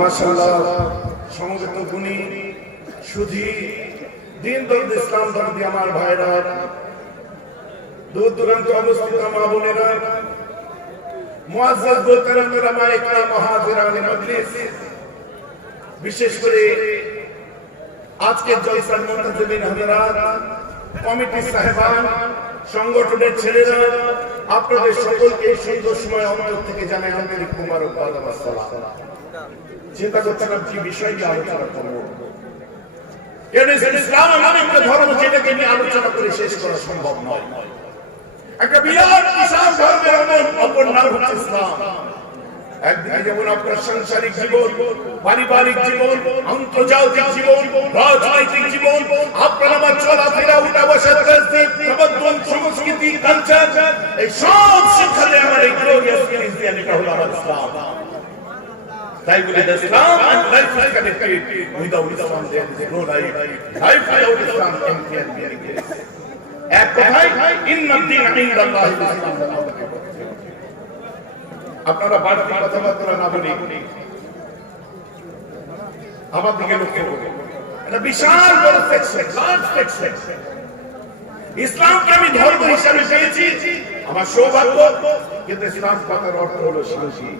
মাশাআল্লাহ সমবেত গুণী সুধী দিন দরদ ইসলাম দরদি আমার ভাইরা, দূর দূরান্তে অবস্থিত মা বোনেরা, মুআজ্জাজ মোহতারাম উলামায়ে ইকরাম হাজিরানে মজলিস, বিশেষ করে আজকের জলসার মুনতাজিমিন হযরত, কমিটি সাহেবান, সংগঠনের ছেলেরা, আপনাদের সকলকে এই সুন্দর সময় অন্তর থেকে জানাই আন্তরিক মোবারকবাদ ও সালাম। চিন্তা করছিলাম কি বিষয় নিয়ে আলোচনা করবো। ইসলাম এমন একটা ধর্ম যেটাকে নিয়ে আলোচনা করে শেষ করা সম্ভব নয়। একটা বিরাট বিশাল ধর্মের অপর নাম হচ্ছে ইসলাম। একদিকে যেমন আপনার সাংসারিক জীবন, পারিবারিক জীবন, আন্তর্জাতিক জীবন, রাজনৈতিক জীবন, আপনার আমার চলাফেরা, উঠা বসা, প্রবর্তন, সংস্কৃতি, কালচার, এই সব শিক্ষাতে আমার এই গ্লোরিয়াস ক্রিশ্চিয়ান, এটা হলো আমার ইসলাম। তাই বলে ইসলাম and life is connected. Without Islam there is no life. Life without Islam empty and meaningless. এক কথায় ইন্না দ্দীন ইনদাল্লাহি ইসলাম। আপনারা বাড়তি কথাবার্তা না বলি আমার দিকে লক্ষ্য করুন। এটা বিশাল বড় সেকশন, লার্জ সেকশন। ইসলামকে আমি ধর্ম হিসেবে পেয়েছি, আমার সৌভাগ্য। কিন্তু ইসলাম কথার অর্থ হলো শান্তি।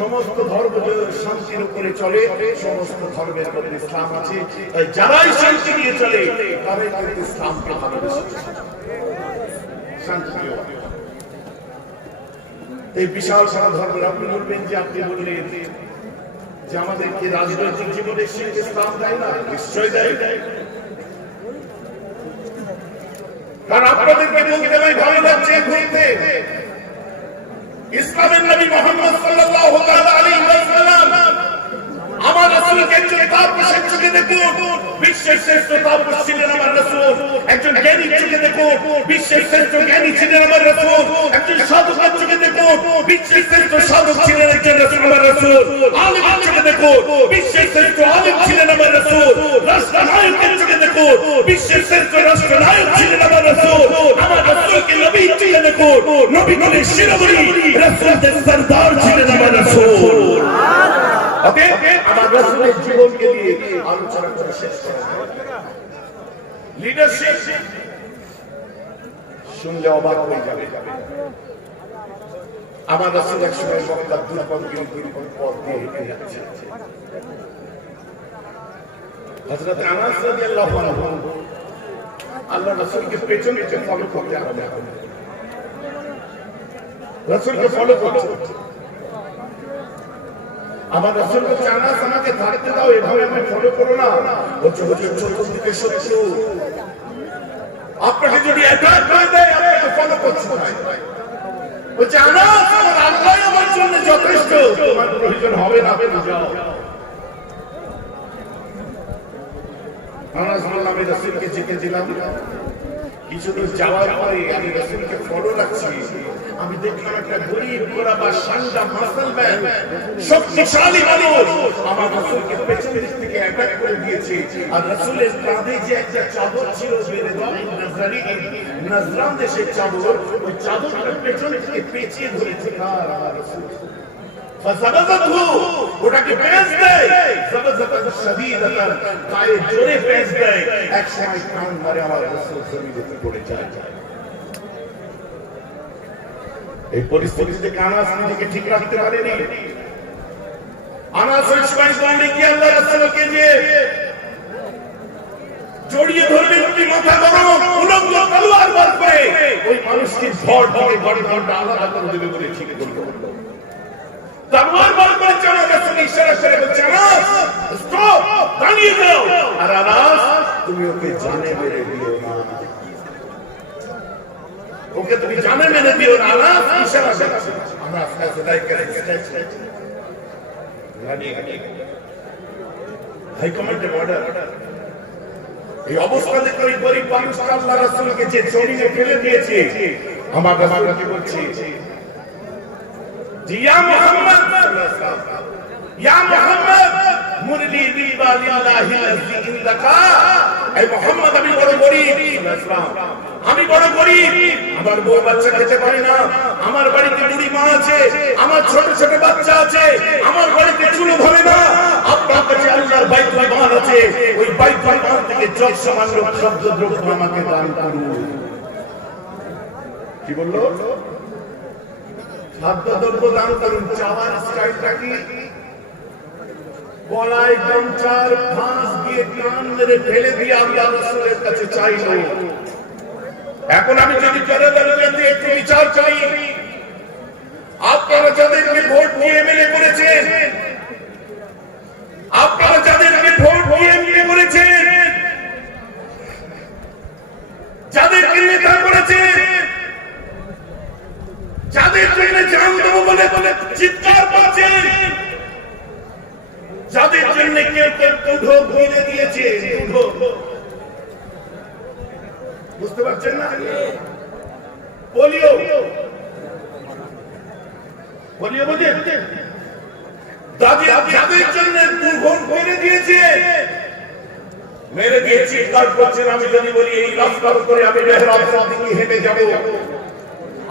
সমস্ত ধর্ম শান্তির উপরে চলে, সমস্ত ধর্মের মধ্যে ইসলাম আছে। তাই যারাই শান্তি নিয়ে চলে তারাই কিন্তু ইসলামকে ভালোবাসে। শান্তি এই বিশাল সারা ধর্মের, আপনি বলবেন যে আপনি বললেন যে আমাদেরকে রাজনৈতিক জীবনে ইসলাম দেয় না, নিশ্চয় দেয়। কারণ আপনাদেরকে বলতে আমি ভালো লাগছে ঘুরতে, ইসলামের নবী মুহাম্মদ সাল্লাল্লাহু আলাইহি ওয়াসাল্লাম আমার রাসূলকে একজন তাপসের চোখে দেখুন, বিশ্বের শ্রেষ্ঠ তাপস ছিলেন আমার রাসূল। একজন জ্ঞানী চোখে দেখুন, বিশ্বের শ্রেষ্ঠ জ্ঞানী ছিলেন আমার রাসূল। একজন সাধকের চোখে দেখুন, বিশ্বের শ্রেষ্ঠ সাধক ছিলেন একজন আমার রাসূল। আলেমের চোখে দেখুন, বিশ্বের শ্রেষ্ঠ আলেম ছিলেন আমার রাসূল। রাষ্ট্রনায়কের চোখে দেখুন, বিশ্বের শ্রেষ্ঠ রাষ্ট্রনায়ক ছিলেন আমার রাসূল। আমার রাসূলকে নবী চোখে দেখুন, নবী কুলের শিরোমণি রাসূলদের সরদার ছিলেন আমার রাসূল। ওকে, আমার রাসূলের জীবনকে নিয়ে আলোচনা করে শেষ করা যায়। লিডারশিপ শুনলে অবাক হয়ে যাবে। আমার রাসূল এক সময় মক্কার দুর্গম পথ দিয়ে হেঁটে যাচ্ছে। হযরত আনাস রাদিয়াল্লাহু আনহু আল্লাহর রাসূলকে পেছন পেছন ফলো করতে আরম্ভ করলেন। রাসূলকে ফলো করছে। আমার রাসূল বলছে, আনাস আমাকে থাকতে দাও, এভাবে আমি ফলো করো না। বলছে চতুর্দিকে শত্রু, আপনাকে যদি অ্যাটাক করে দেয় আপনাকে ফলো করছে না। বলছে আনাস, আমার আল্লাহ আমার জন্য যথেষ্ট, তোমার প্রয়োজন হবে না, যাও। আনাস বলল, আমি রাসূলকে জিজ্ঞেস দিলাম, কিছুদূর যাওয়ার পরে আমি রাসূলকে ফলো রাখছি, আমি দেখলাম একটা গরীব গোরাবা সান্ডা মুসলমান শক্তিশালী মানুষ আমার রাসূলকে পেছন দিক থেকে অ্যাটাক করে দিয়েছে। আর রাসূলের কাঁধে যে একটা চাদর ছিল, নজরান দেশের চাদর, ওই চাদরটা পেছন থেকে পেঁচিয়ে ধরেছে কার? আমার রাসূল। ওটাকে পেঁচ দেয়, জবরদস্ত শদীদাতান, গায়ে জোরে পেঁচ দেয়, এক সময় কান মারে আমার রাসূল জমিনে পড়ে যায়। এই পরিস্থিতিতে আনাস নিজেকে ঠিক রাখতে পারেনি। আনাস ওই সময় দৌড়ে গিয়ে আল্লাহ রাসূলকে যে জড়িয়ে ধরবে, কি মাথা গরম, উলঙ্গ তলোয়ার বার করে ওই মানুষকে ধর ধরে ঘন্টা আলাদা করে দেবে বলে ঠিক করল। তলোয়ার বার করে আমার রাসূল ইশারা করে বলছে, আনাস স্টপ, দাঁড়িয়ে যাও। আর আনাস, তুমি ওকে জানে মেরে দিও না, ওকে তুমি জানে মেনে দিও না। আনাস ইশারা করছে, আমরা ফয়সালা করে হাই কমান্ডের অর্ডার। এই অবস্থা দেখে ওই গরীব মানুষটা আল্লাহ রাসূলকে যে জড়িয়ে ফেলে দিয়েছে, আমার কাছে বলছে, জি ইয়া মুহাম্মদ সাল্লাল্লাহু আলাইহি ওয়াসাল্লাম, ইয়া মুহাম্মদ মুরলি রিবা লিল্লাহি আল্লাযী ইনদাকা, এই মুহাম্মদ আমি বড় গরীব, আমি বড় গরীব, আমার বউ বাচ্চা খেতে পারি না, আমার বাড়িতে বুড়ি মা আছে, আমার ছোট ছোট বাচ্চা আছে, আমার বাড়িতে চুলো ধরে না, আপনার কাছে আল্লাহর বাইতুল মাল আছে, ওই বাইতুল মাল থেকে যত সামান্য খাদ্যদ্রব্য আমাকে দান করুন। কি বললো? খাদ্যদ্রব্য দান করুন। চাওয়ার স্টাইলটা কি? গলায় গামছার ফাঁস দিয়ে কান মেরে ফেলে দিয়ে আল্লাহ রাসূলের কাছে চাইলো। এখন আমি যদি জনগণকে একটু বিচার চাই, আপনারা যাদেরকে ভোট দিয়ে এমএলএ করেছেন, আপনারা যাদেরকে ভোট দিয়ে এমএলএ করেছেন, যাদেরকে নেতা করেছেন, যাদের জন্য জান দেবো বলে বলে চিৎকার করছেন, যাদের জন্য কেউ কেউ দুধো ভরে দিয়েছে, দুধো, বুঝতে পারছেন না? পোলিও পোলিও বুঝেন? যাদের জন্য দুর্ভোগ ভরে দিয়েছে, মেরে দিয়ে চিৎকার করছেন। আমি যদি বলি এই রাস্তা করে আমি মেহরাবের দিকে হেঁটে যাবো,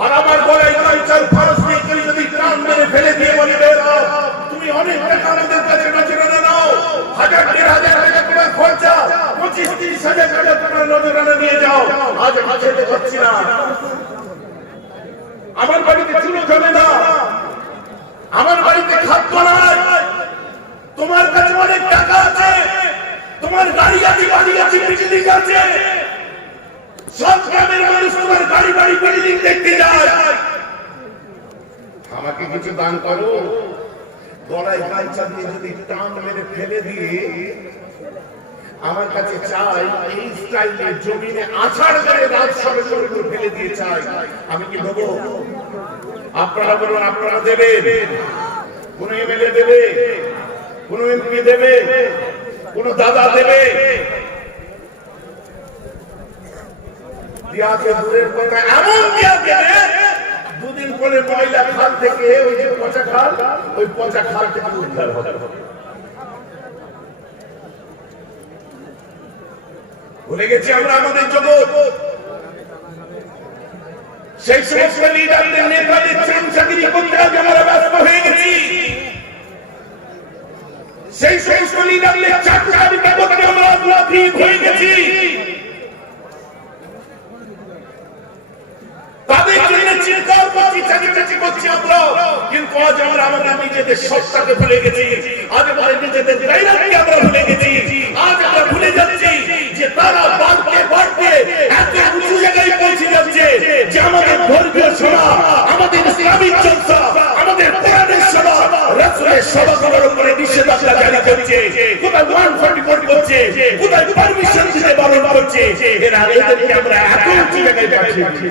আর আমার গলায় কালচার খরচ নিয়ে করে যদি প্রাণ মেরে ফেলে দিয়ে বলি মেহরাব তুমি অনেক টাকা আমাদের কাছে নজরানা নাও, 1000-1500 টাকা তোমার খরচা, 25-30 হাজার টাকা তোমার নজরানা নিয়ে যাও, আজ আমি খেতে পাচ্ছি না, আমার বাড়িতে চুলো জমে না, আমার বাড়িতে খাদ্য নাই, তোমার কাছে অনেক টাকা আছে, তোমার গাড়ি আছে, বাড়ি আছে, বিল্ডিং আছে, সব গ্রামের মানুষ তোমার গাড়ি বাড়ি বিল্ডিং দেখতে যায়, আমাকে কিছু দান করো। গলায় গামছা দিয়ে যদি টান মেরে ফেলে দিয়ে আমার কাছে চাই, এই স্টাইলে জমিনে আছাড় করে রাজসভায় ফেলে দিয়ে চাই, আমি কি দেবো? আপনারা বলুন, আপনারা দেবেন? কোন এমএলএ দেবে? কোন এমপি দেবে? কোন দাদা দেবে? দূরের কথা, এমন দেবে দুদিন পরে ময়লা খাল থেকে, ওই যে পচা খাল, ওই পচা খাল থেকে উদ্ধার হবে। ভুলে গেছি আমরা আমাদের জগৎ, সেই সমস্ত লিডারদের নেতাদের চামচাগিরি করতে আজ আমরা ব্যস্ত হয়ে গেছি, সেই সমস্ত লিডারদের চাকরি করতে আমরা আগ্রহী হয়ে গেছি, তাদের জন্য চিৎকার করছি, চাকরি করছি আমরা, কিন্তু আজ আমরা আমাদের নিজেদের সত্তাকে ভুলে গেছি, আজ আমাদের নিজেদের গায়রাতকে আমরা ভুলে গেছি, আজ আমরা ভুলে যাচ্ছি যে তারা বাড়তে বাড়তে এত উঁচু জায়গায় পৌঁছে যাচ্ছে যে আমাদের ধর্মীয় সভা, আমাদের ইসলামিক জলসা, আমাদের কোরআনের সভা, রাসূলের সভাগুলোর উপরে নিষেধাজ্ঞা জারি করছে, কোথায় 144 করছে, কোথায় পারমিশন দিতে বারণ করছে, এদেরকে আমরা এত উঁচু জায়গায় পাঠিয়েছি।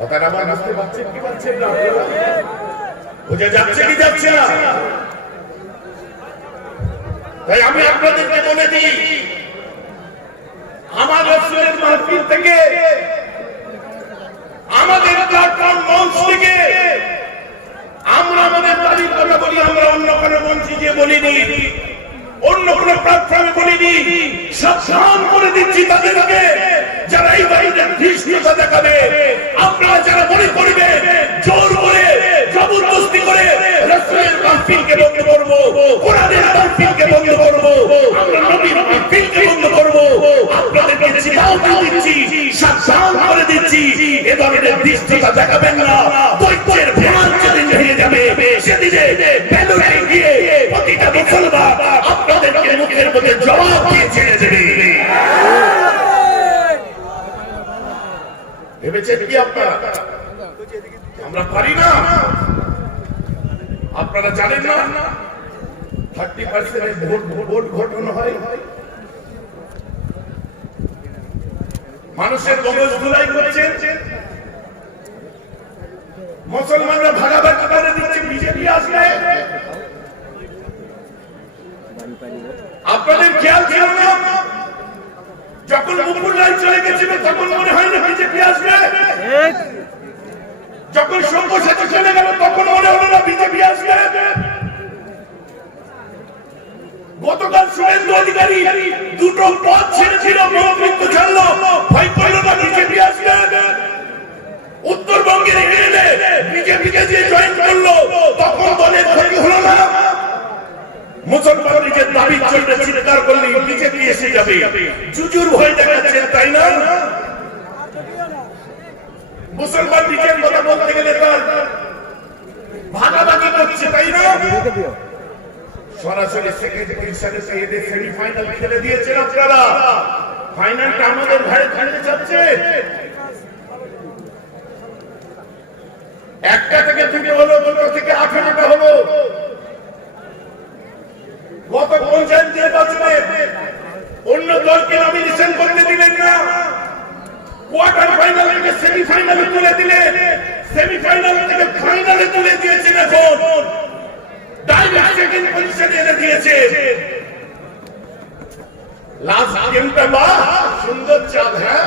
কথাটা আমার বুঝতে পারছেন কি পারছেন না? বুঝে যাচ্ছে কি যাচ্ছে না? তাই আমি আপনাদেরকে বলে দিই, আমার রাসূলের মাহফিল থেকে, আমাদের প্ল্যাটফর্ম মঞ্চ থেকে আমরা আমাদের দাবির কথা বলি, আমরা অন্য কোনো মঞ্চে গিয়ে বলিনি, অন্য কোনো প্ল্যাটফর্মে বলিনি, সাবধান করে দিচ্ছি তাদেরকে যারা এই বাড়িতে ধৃষ্টতা দেখাবে, আপনারা যারা মনে করবেন জোর করে জবরদস্তি করে রাসূলের মাহফিলকে বন্ধ করব, কোরআনের মাহফিলকে বন্ধ করব, আমরা নবীর মাহফিলকে বন্ধ করব, আপনাদেরকে চেতাবনী দিচ্ছি, সাবধান করে দিচ্ছি, এ ধরনের ধৃষ্টতা দেখাবেন না। দৈত্যের ভান যেদিন ভেঙে যাবে সেদিনে বেলুড়ে গিয়ে প্রতিটা মুসলমান আপনাদেরকে মুখের মধ্যে জবাব দিয়ে ছেড়ে দেবে। ভেবেছেন কি আপনারা আমরা পারি না? আপনারা জানেন না 30% ভোট ঘটনা হয়, মানুষের মগজ ধুলাই করছেন, মুসলমানরা ভাগাভাগি করে দিচ্ছে, বিজেপি আসবে। আপনাদের খেয়াল ছিল না যখন মুকুল রায় চলে গেছিল তখন মনে হয় না বিজেপি আসবে? যখন সঙ্গ সাথে চলে গেল তখন মনে হলো না বিজেপি আসবে। গতকাল শুভেন্দু অধিকারী দুটো পদ ছেড়েছিল, মন্ত্রিত্ব ছাড়লো, ভয় করলো না বিজেপি আসবে। উত্তরবঙ্গের এমএলএ বিজেপিকে যে জয়েন করলো তখন দলের ক্ষতি হলো না। মুসলমান লীগের দাবি চলবে, চিৎকার করলে বিজেপি এসে যাবে, জুজুর ভয় দেখাচ্ছেন তাই না? মুসলমান লীগের কথা বলতে গেলে তার ভাগাভাগি করছে তাই না? সরাসরি সেমিফাইনাল খেলে দিয়েছেন আপনারা, ফাইনালটা আমাদের ঘরে খেলতে চাচ্ছে। একটা থেকে দুটো হলো, দুটো থেকে 18টা হলো। গত পঞ্চায়েত নির্বাচনে অন্য দলকে নমিনেশন করতে দিলেন না, কোয়ার্টার ফাইনাল থেকে সেমিফাইনালে তুলে দিলেন, সেমিফাইনাল থেকে ফাইনালে তুলে দিয়েছেন, এখন ডাইরেক্ট সেকেন্ড পজিশনে এনে দিয়েছে। লাস্ট গেমটা বা সুন্দর চাঁদ, হ্যাঁ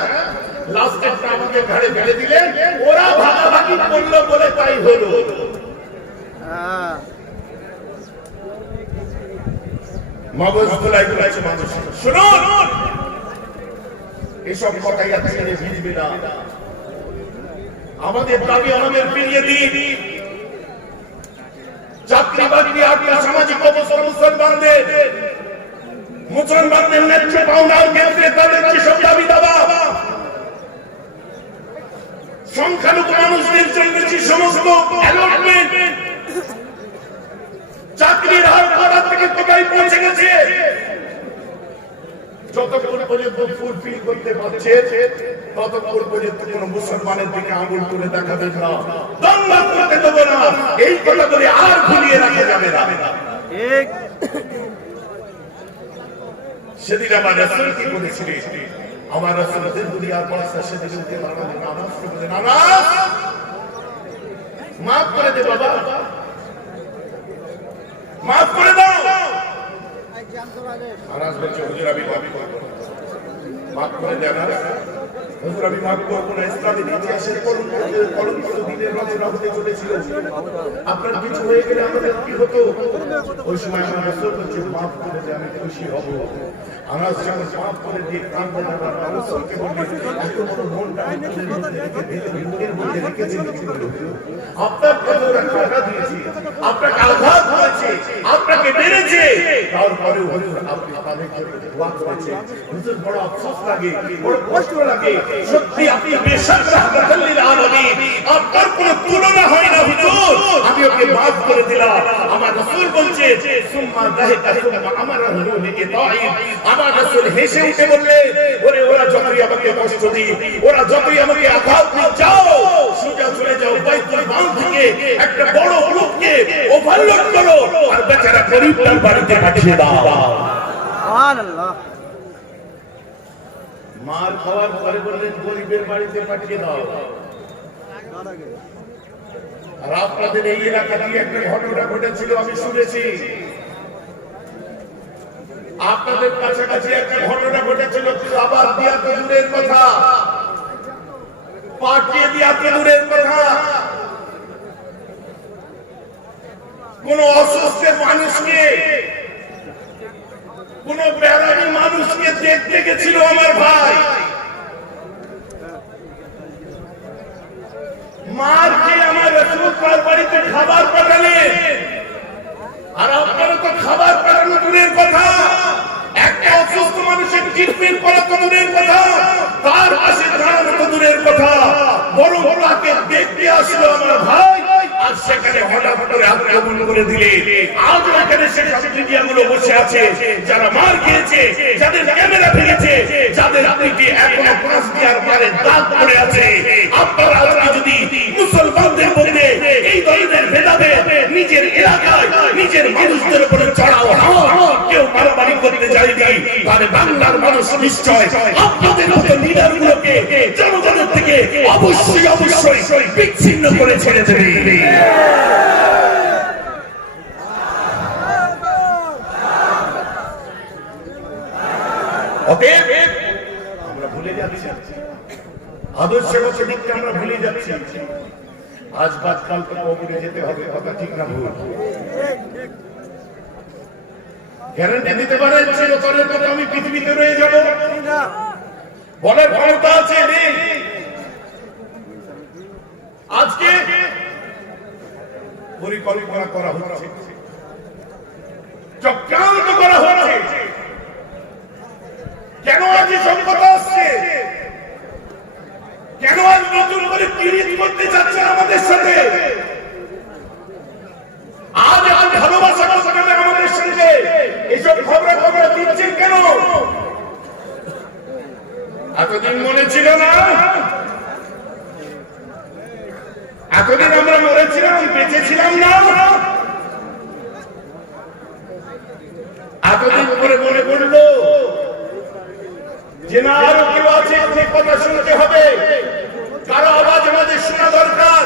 লাস্টেরটা আমাদের ঘরে ফেলে দিলেন, ওরা ভাগাভাগি করলো বলে তাই হলো। মগজ ধোলাই করেছে মানুষ। শুনুন, এসব কথাই আর ছেড়ে ভিজবে না। আমাদের দাবি আমাদের ফিরিয়ে দিন। চাকরি বাকরি আটকা, সামাজিক অবস্থা মুসলমানদের ন্যায্য পাওনার ক্ষেত্রে তাদের যেসব দাবি দাবা, সংখ্যালঘু মানুষদের জন্য যে সমস্ত অ্যালটমেন্ট, চাকরির হার কোথা থেকে কোথায় পৌঁছে গেছে, যতক্ষণ পর্যন্ত ফুলফিল করতে পারছে ততক্ষণ পর্যন্ত কোন মুসলমানের দিকে আঙুল তুলে দেখাবেন না, দঙ্গা করতে দেবো না, এই কথা বলে আর ভুলিয়ে রাখা যাবে না। সেদিন আমার রাসূল কি বলেছিলেন? আমার রাসূল দুনিয়ার পয়সা সেদিন উঠে দাঁড়ালেন, নামাজ পড়লেন, নামাজ মাফ করে দে বাবা, মাফ করে দাও। আনাস বলছে হুজুর আমি মাফ করে দেন না, হুজুর আমি মাফ করবো না। ইসলামের ইতিহাসের কলঙ্কিত দিনের রচনা হতে চলেছিল, আপনার কিছু হয়ে গেলে আমাদের কি হতো? ওই সময় আমার রাসূল বলছে মাফ করে দে, আমি খুশি হব। আনাস যখন মাফ করে দিয়ে কাঁদলেন, আমার রাসূলকে বললেন এত বড় মনটা মনের মধ্যে রেখে দিয়েছিল, আপনার কাছে ওরা টাকা দিয়েছে, আপনাকে আঘাত করেছে, আপনাকে মেরেছে, তারপরেও হুজুর আপনি আমাদের জন্য দোয়া করেছেন। হুজুর বড় আফসোস লাগে, বড় কষ্ট লাগে, সত্যি আপনি বেশক রাহমাতুল লিল আলামিন, আপনার কোনো তুলনা হয় না হুজুর, আমি ওকে মাফ করে দিলাম। আমার রাসূল বলছে সুম্মা যাহিকা সুম্মা আমারা হুজুর ইতাইন, আমার রাসূল হেসে উঠে বললেন ওরে ওরা যতই আমাকে কষ্ট দিই, ওরা যতই আমাকে আঘাত দিই, যাও সোজা চলে যাও বাইতুল মাল থেকে একটা বড় গ্রুপকে ওভারলোড করো আর বেচারা গরীবটার বাড়িতে পাঠিয়ে দাও। সুবহানাল্লাহ। মার খাওয়ার পরে বললেন গরীবের বাড়িতে পাঠিয়ে দাও। আর আপনাদের এই এলাকাতে একটা ঘটনা ঘটেছিল, আমি শুনেছি। আপনাদের কাছাকাছি একটা ঘটনা ঘটেছিল, আবার দিয়া তো দূরের কথা, পাঠিয়ে দিয়া তো দূরের কথা, কোন অসুস্থ মানুষকে, কোন বেড়ানি মানুষকে দেখতে গেছিল আমার ভাই, মার খেয়ে আমার রাসূল তার বাড়িতে খাবার পাঠালেন। আর আপনারা তো খাবার পাঠানো দূরের কথা, একটা অসুস্থ মানুষের ট্রিটমেন্ট করা তো দূরের কথা, তার পাশে দাঁড়ানো তো দূরের কথা, বরং তাকে দেখতে আসলো আমার ভাই, আর সেখানে হঠাৎ করে আক্রমণ করে দিলে। আজ এখানে সেসব মিডিয়াগুলো বসে আছে যারা মার খেয়েছে, যাদের ক্যামেরা ভেঙেছে, যাদের পিঠে এখনো ক্রস দেওয়ার পরে দাগ পড়ে আছে। আপনারা আজকে যদি মুসলমানদের মধ্যে এই ধরনের ভেদাভেদ নিজের এলাকায় নিজের মানুষদের উপরে চড়াও কেউ মারামারি করতে চাইনি, তাহলে বাংলার মানুষ নিশ্চয় আপনাদের মতো লিডারগুলোকে জনগণের থেকে অবশ্যই অবশ্যই বিচ্ছিন্ন করে ছেড়ে দেবে। আমরা ভুলে যাচ্ছি আদর্শগত দিককে, আমরা ভুলে যাচ্ছি। আজ বাদ কাল তো কবরে যেতে হবে, কথা ঠিক না ভুল? গ্যারান্টি দিতে পারেন চিরতরের মতো আমি পৃথিবীতে রয়ে যাব? বলার ক্ষমতা আছে? নেই। আজকে পরিকল্পনা করা হচ্ছে, চক্রান্ত করা হচ্ছে। কেন আজ সংকট আসছে? কেন আজ নতুন করে পীড়িত করতে যাচ্ছে আমাদের সাথে? আজ আজ ভালোবাসা করছেন আমাদের সঙ্গে, এসব খবর খবর দিচ্ছেন কেন? এতদিন মনে ছিল না? এতদিন আমরা মরেছিলাম, বেঁচেছিলাম না? এতদিন পরে মনে পড়লো যে না, আরো কেউ আছে, যে কথা শুনতে হবে, কারো আওয়াজ আমাদের শোনা দরকার।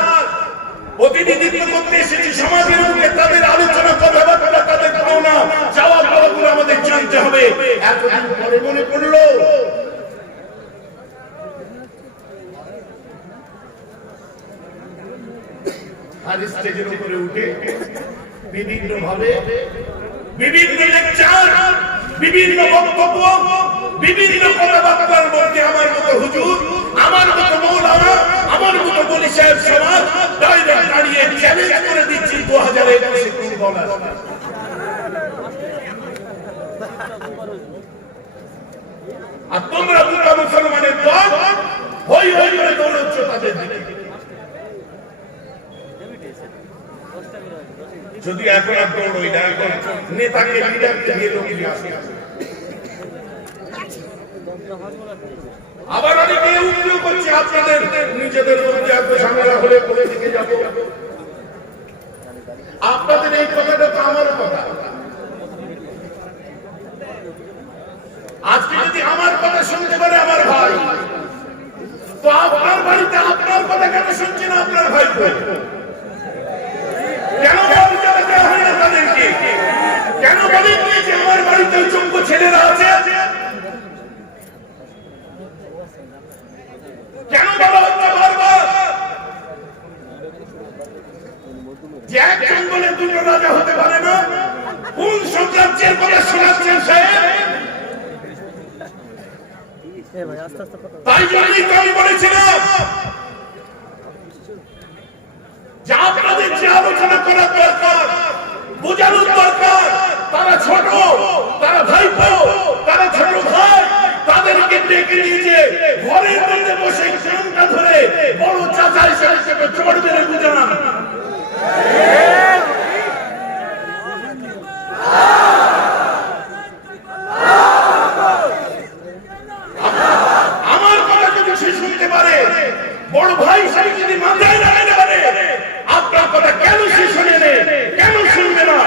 প্রতিনিধিত্ব করতে এসেছি সমাজের মধ্যে, তাদের আলোচনা কথাবার্তা, তাদের ভাবনা চাওয়া পাওয়াগুলো আমাদের জানতে হবে। এতদিন পরে মনে পড়লো। আর স্টেজের উপরে উঠে বিভিন্ন ভাবে বিভিন্ন লেকচার, বিভিন্ন বক্তব্য, বিভিন্ন কথাবার্তার মধ্যে আমার মতো হুজুর, আমার মতো মৌলানা, আমার মতো বলি সাহেব সমাজ ডাইরেক্ট দাঁড়িয়ে চ্যালেঞ্জ করে দিচ্ছি 2021 কোন বলা। আর তোমরা দুটা মুসলমানের দল হই হই করে দৌড়চ্ছ তাদের দিকে। যদি এখন আর দৌড়ই না, এখন নেতাকে লিডারকে দিয়ে লোকে আসে। আবার অনেকে উদ্যোগ করছে আপনাদের নিজেদের মধ্যে এত ঝামেলা হলে কোথায় থেকে যাব। আপনাদের এই কথাটা তো আমার কথা। আজকে যদি আমার কথা শুনতে পারে আমার ভাই, তো আপনার বাড়িতে আপনার কথা কেন শুনছেন আপনার ভাই? কেন দেওয়া হয় না তাদেরকে? কেন বলেন যে আমার বাড়িতে যোগ্য ছেলেরা আছে? কেন বলা হচ্ছে বারবার যে এক জঙ্গলে দুটো রাজা হতে পারে না? কোন সাম্রাজ্যের কথা শোনাচ্ছেন সাহেব? তাই জন্যই তো আমি বলেছিলাম যে আপনাদের যে আলোচনা করার দরকার, বোঝানোর দরকার, তারা ছোট, তারা ভাইপো, তারা ছোট ভাই, তাদেরকে ডেকে নিয়ে ঘরের মধ্যে বসে কানটা ধরে বড় চাচা হিসেবে চড় মেরে বুঝান। আমার কথা যদি সে শুনতে পারে, বড় ভাই হিসেবে যদি মাথায় রাখতে পারে, আপনার কথা কেন সে শুনে নেই? কেন শুনবে না?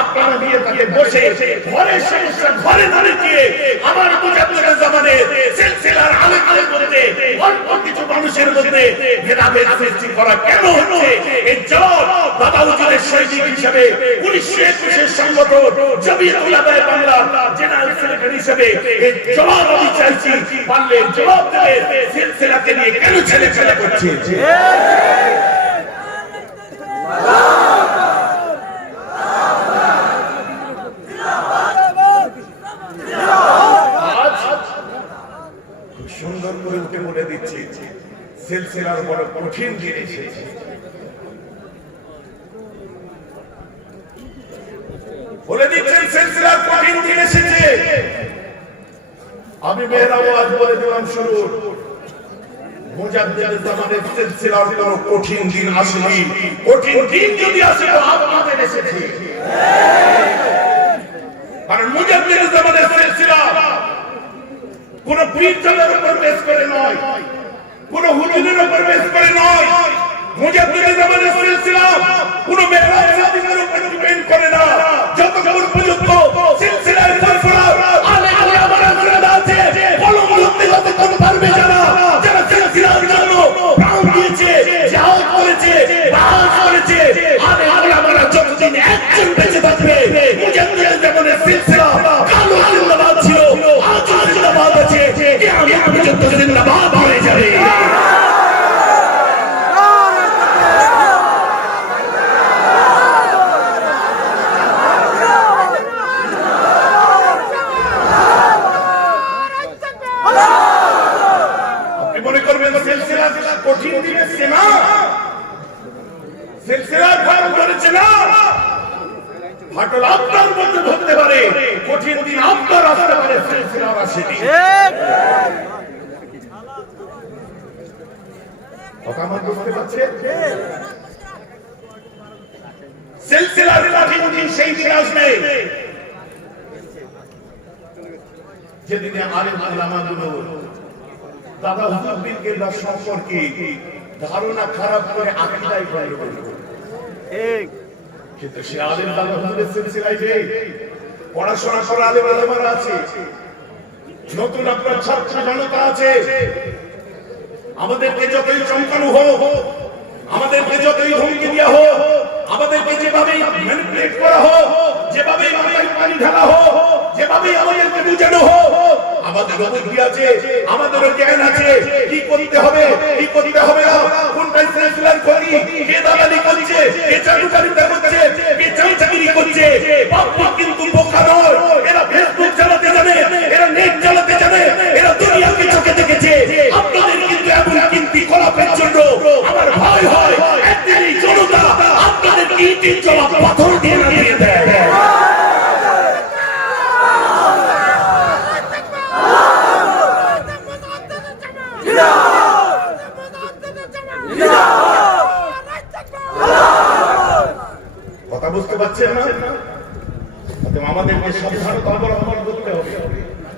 আপনারা নিয়ে তাকে বসে ঘরের সমস্যা ঘরে দাঁড়িয়ে আমার মুজাদ্দিদের জামানে সিলসিলার আলেমদের মধ্যে অল্প কিছু মানুষের মধ্যে ভেদাভেদ সৃষ্টি করা কেন হচ্ছে? এই জবাব বাবা হুজুরের সৈনিক হিসেবে 1921 সংগঠন জমিয়ত উলামায়ে বাংলা জেনারেল সেক্রেটারি হিসেবে এই জবাব আমি চাইছি। পারলে জবাব দেবে, সিলসিলাকে নিয়ে কেন ছেলে খেলা করছে? সুন্দর করে উঠে বলে দিচ্ছি, সিলসিলার বড় কঠিন জিনিস। বলে দিচ্ছেন সিলসিলার কঠিন দিন এসেছে। আমি মেহরাবাদ বলে দিলাম শুরু, মুজাদ্দিদের জামানের সিলসিলার বড় কঠিন দিন আসেনি। কঠিন দিন যদি আসে তো আপনাদের এসেছে। কারণ মুজাদ্দিদের জামানের সিলসিলা কোন পীরজাদের উপর বেস করে নয়, কোন হুজুরের উপর বেস করে নয়। মুজাদ্দিদের জামানের সিলসিলা কোন মেহরাব সাদিকের উপর ডিপেন্ড করে না। যতক্ষণ পর্যন্ত সিলসিলার ফরফরা আলে ওলামারা যারা আছে, কলম ধরতে যতক্ষণ পারবে যারা সিলসিলার জন্য প্রাণ দিয়েছে, জিহাদ করেছে, বাহাদ করেছে, আলে ওলামারা যতদিন একজন বেঁচে থাকবে, মুজাদ্দিদের জামানের সিলসিলা কালো জিন্দাবাদ ছিল, আজ জিন্দাবাদ আছে, কিয়ামত পর্যন্ত জিন্দাবাদ হয়ে যাবে। কঠিন দিনে সেনা সিলসিলার ফার্ম করেছে না, ফাটল আপনার মধ্যে ধরতে পারে, কঠিন দিন আপনার আসতে পারে, সিলসিলার আসেনি। কথা আমার বুঝতে পারছেন? সিলসিলার কঠিন দিন সেই দিন আসবে যেদিনে আলেম ওলামাগুলো দাদা হুজুর বিন কেবলা সম্পর্কে ধারণা খারাপ করে আকীদায় গন্ডগোল করবে। কিন্তু সে আলেম দাদা হুজুরের সিলসিলায় যে পড়াশোনা করা আলেম ওলামারা আছে, নতুন আপনার ছাত্র জনতা আছে, আমাদেরকে যতই চমকানো হোক, আমাদেরকে যতই হুমকি দেওয়া হোক, আমাদেরকে যেভাবে ম্যানিপুলেট করা হোক, যেভাবে মাথায় পানি ঢালা হোক, যেভাবে আমাদেরকে বুঝানো হোক, আমাদের বুদ্ধি আছে, আমাদেরও জ্ঞান আছে, কি করতে হবে কি করতে হবে না, কোনটাই সিলসিলার করি, কে দালালি করছে, কে চাটুকারিতা করছে, কে চামচাগিরি করছে। বাপ কিন্তু বোকা নয়, এরা ফেসবুক চালাতে জানে, এরা নেট চালাতে জানে, এরা দুনিয়াকে চোখে দেখেছে। আপনাদের কিন্তু এমন কিন্তু কলাপের জন্য আমার ভয় হয় একদিন এই জনতা আপনাদের ইটের জবাব পাথর দিয়ে নামিয়ে দেয়। কথা বুঝতে পারছেন না? আমাদেরকে সাবধানতা অবলম্বন করতে হবে,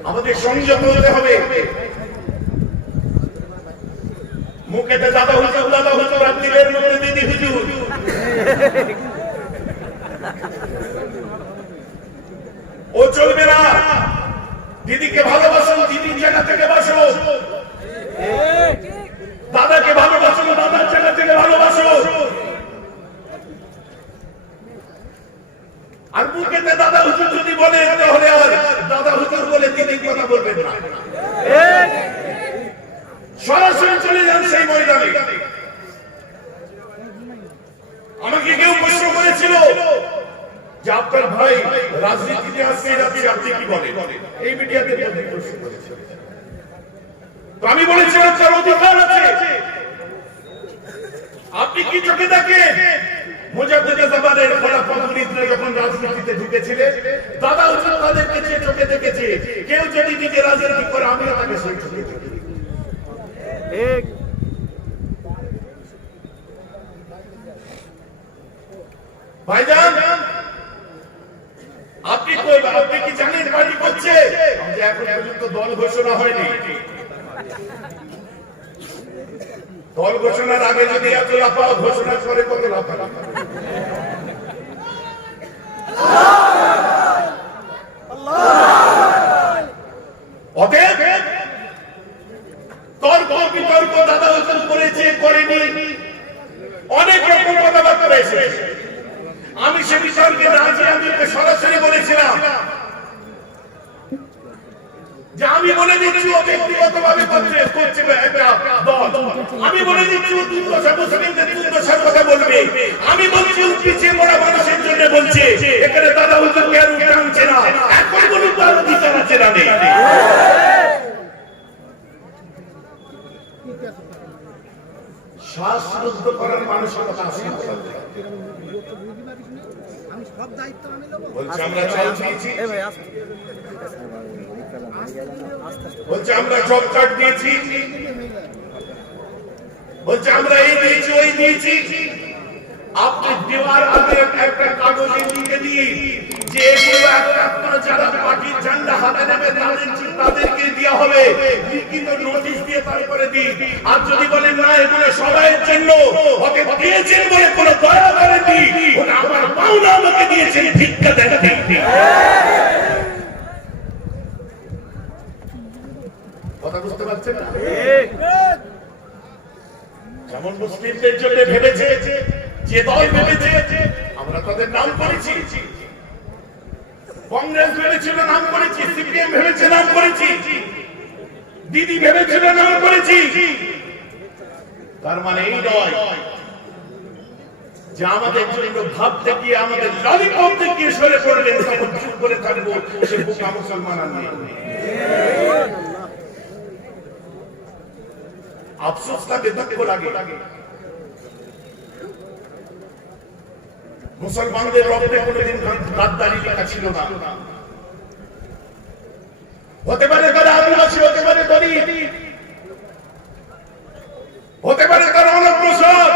আমাদের সংযত হতে হবে। মুখেতে দাদা হুজুর আর দিলের মধ্যে দিদি হুজুর। ও চলবে না। দিদিকে ভালোবাসো, দিদির জায়গা থেকে বাসো। দাদাকে ভালোবাসো, দাদার জায়গা থেকে ভালোবাসো। আর মুখেতে দাদা হুজুর যদি বলে তাহলে আর দাদা হুজুর বলে দিদির কথা বলবেন না, সরাসরি চলে যান সেই ময়দানে। আমাকে কেউ প্রশ্ন করেছিল যে আপনার ভাই রাজনীতিতে আসছে, আপনি কি বলেন? এই মিডিয়াতে প্রশ্ন করেছিল, তো আমি বলেছিলাম তার অধিকার আছে। আপনি কি চোখে দেখেন মুজাদ্দিদ জামানের খোলাফা মুরিদরা যখন রাজনীতিতে ঢুকেছিলেন, দাদা হুজুর তাদেরকে চোখে দেখেছে। কেউ যদি নিজে রাজনীতি করে আমিও তাকে সেই চোখে দেখি। ভাইজান আপনি কি জানেন পার্টি করছে যে এখন পর্যন্ত দল ঘোষণা হয়নি? দল ঘোষণার আগে যদি এত লাফাও, ঘোষণা করে কত লাফানো। অতএব তর্ক বিতর্ক দাদা হুজুর করেছে, করেনি, অনেক রকম কথাবার্তা রয়েছে। আমি সে বিতর্কে রাজি, আমি সরাসরি বলেছিলাম যে আমি বলে দিচ্ছি ও ব্যক্তিগতভাবে করছে একটা দল। আমি বলে দিচ্ছি ও দুর্দশা মুসলিমদের দুর্দশার কথা বলবে। আমি বলছি ও পিছিয়ে পড়া মানুষের জন্য বলছে। এখানে দাদা হুজুর কেন টানছে না, এখন বলুন তার অধিকার আছে না নেই? শ্বাসরুদ্ধ করার মানসিকতা আছে। বলছে আমরা চাল দিয়েছি, বলছে আমরা জব কার্ড দিয়েছি, বলছে আমরা এই দিয়েছি ওই দিয়েছি। আপনি দেওয়ার আগে একটা কাগজে লিখে দিই যে এগুলো আপনারা যারা পার্টির ঝান্ডা হাতে নেবে তাদেরকে দেওয়া হবে, লিখিত নোটিশ দিয়ে তারপরে দিই। আর যদি বলেন না এগুলো সবাইয়ের জন্য, ওকে দিয়েছেন বলে কোনো দয়া করে দিই, ওটা আমার পাওনা, আমাকে দিয়েছেন ভিক্ষা দেখাতে। কথা বুঝতে পারছেন না? যেমন মুসলিমদের জন্য ভেবেছে, যে দল ভেবেছে, আমরা তাদের নাম করেছি। কংগ্রেস ভেবেছিল নাম করেছি, সিপিএম ভেবেছে নাম করেছি, দিদি ভেবেছিল নাম করেছি। তার মানে এই নয় যে আমাদের জন্য ভাবতে গিয়ে, আমাদের ললিপপ দেখিয়ে সরে পড়লেন, তখন চুপ করে থাকবো, সে বোকা মুসলমান আর নেই। আফসোস লাগে, দুঃখ লাগে। মুসলমানদের রক্তে কোনোদিন গাদ্দারি লেখা ছিল না। হতে পারে তারা আদিবাসী, হতে পারে দলিত, হতে পারে তারা অনগ্রসর,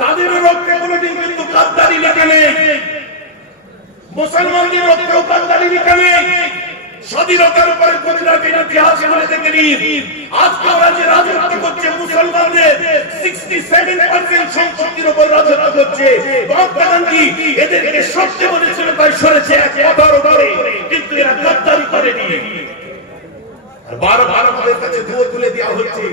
তাদের রক্তে কোনোদিন কিন্তু গাদ্দারি লেখা নেই। মুসলমানদের রক্তেও গাদ্দারি লেখা নেই। স্বাধীনতার উপরে গুজরাটের ইতিহাস বলে দেখে নিন, আজকে ওরা যে রাজত্ব করছে মুসলমানদের 67% সম্পত্তির উপর রাজত্ব করছে। মহাত্মা গান্ধী এদেরকে সত্যি বলেছিল, তাই সরেছে এক কথার উপরে, কিন্তু এরা গাদ্দারি করেনি। আর বারবার আমাদের কাছে দুয়ো তুলে দেওয়া হচ্ছে,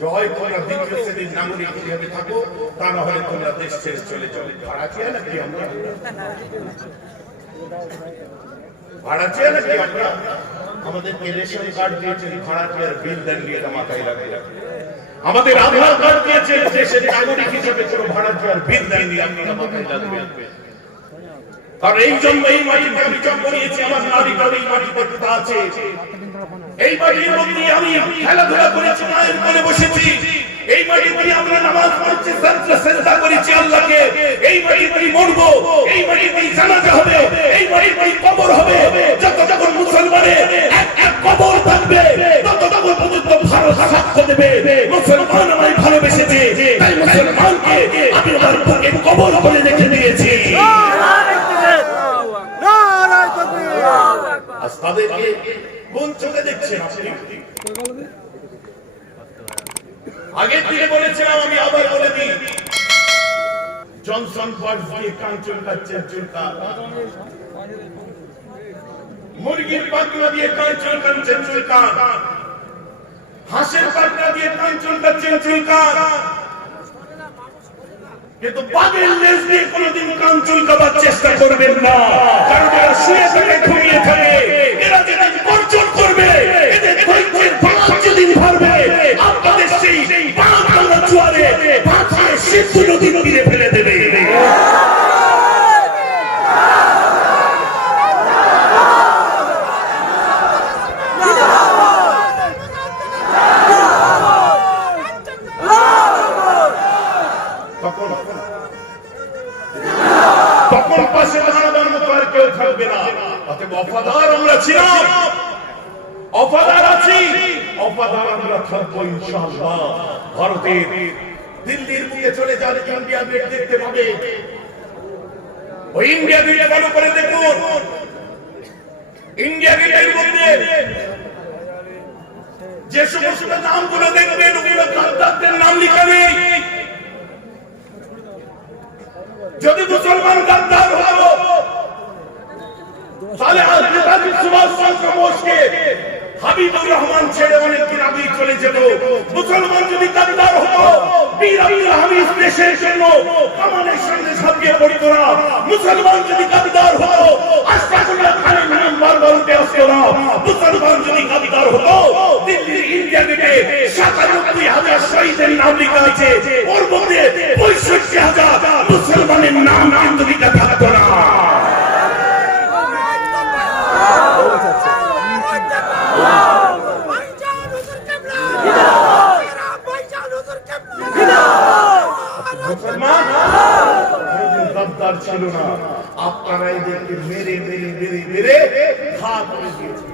জয় তোমরা দ্বিতীয় শ্রেণীর নাগরিক হিসেবে থাকো, তা না হলে তোমরা দেশ ছেড়ে চলে যাবে। ভাড়া চেয়ে নাকি আমরা, ভাড়া চেয়ে নাকি আমরা? আমাদেরকে রেশন কার্ড দিয়েছেন, ভাড়া চেয়ে বিল দেন নিয়ে মাথায় রাখে। আমাদের আধার কার্ড দিয়েছেন, দেশের নাগরিক হিসেবে কোনো ভাড়া চেয়ে বিল দেন নিয়ে আপনারা মাথায় রাখবেন। কারণ এই জন্য এই মাটিতে আমি জন্ম নিয়েছি, আমার নারীকাল এই মাটিতে পিতা আছে। এই মাটির মধ্যে আমি খেলাধুলা করেছি, মায়ের কোলে বসেছি। এই মাটিতে আমরা নামাজ পড়ছি, সেজদা করেছি আল্লাহকে। এই মাটিতে মরবো, এই মাটিতে জানাজা হবে, এই মাটিতে কবর হবে। যতক্ষণ মুসলমানের এক কবর থাকবে, ততক্ষণ পর্যন্ত ভারত সাক্ষ্য দেবে মুসলমান আমায় ভালোবেসেছে, তাই মুসলমানকে আমি আমার বুকে কবর করে রেখে দিয়েছি। আজ তাদেরকে কোন চোখে দেখছেন আপনি? আগের দিকে বলেছিলাম, আমি আবার বলে দিই, জনসন ফার্স দিয়ে কান চুলকাচ্ছেন, চুলকা মুরগির পাখনা দিয়ে কান চুলকাচ্ছেন, চুলকা হাঁসের পাখনা দিয়ে কান চুলকাচ্ছেন, চুলকা, কিন্তু বাঘের লেজ দিয়ে কোনোদিন কান চুলকাবার চেষ্টা করবেন না। কারণ এরা শুয়ে থাকে, ঘুমিয়ে থাকে। এরা যেদিন বর্জন করবে, এদের ধৈর্যের বাঁধ যেদিন ধরবে, আপনাদের সেই বাঁধ ভাঙা জোয়ারে ভাসিয়ে সিন্ধু নদীর তীরে ফেলে দেবে। তখন পাশে দাঁড়াবার মতো আর কেউ থাকবে না। অতএব অফাদার আমরা ছিলাম, অফাদার আছি, অফাদার আমরা থাকবো ইনশাআল্লাহ। ভারতের দিল্লির বুকে চলে যান, ইন্ডিয়া গেট দেখতে পাবে। ওই ইন্ডিয়া গেটে ভালো করে দেখুন, ইন্ডিয়া গেটের মধ্যে যে সমস্ত নামগুলো দেখবেন, ওগুলো গাদ্দারদের নাম লেখা নেই। যদি মুসলমান গাদ্দার হতো তাহলে আজ নেতাজি সুভাষ চন্দ্র বোসকে হাবিবুর রহমান ছেড়ে অনেকদিন আগেই চলে যেত। মুসলমান যদি গাদ্দার হতো, বীর আব্দুল হামিদ দেশের জন্য কামানের সঙ্গে ঝাঁপিয়ে পড়ত না। মুসলমান যদি গাদ্দার হতো, আশফাকুল্লাহ খানের নাম বারবার উঠে আসতো না। মুসলমান যদি গাদ্দার হতো, দিল্লির ইন্ডিয়া গেটে ৯৭,০০০ শহীদের নাম লেখা আছে, ওর মধ্যে ৬৫,০০০ মুসলমানের নাম কিন্তু লেখা থাকতো না। মুসলমান গাদ্দার ছিল না, আপনারা এদেরকে মেরে মেরে মেরে মেরে খা করে দিয়েছেন।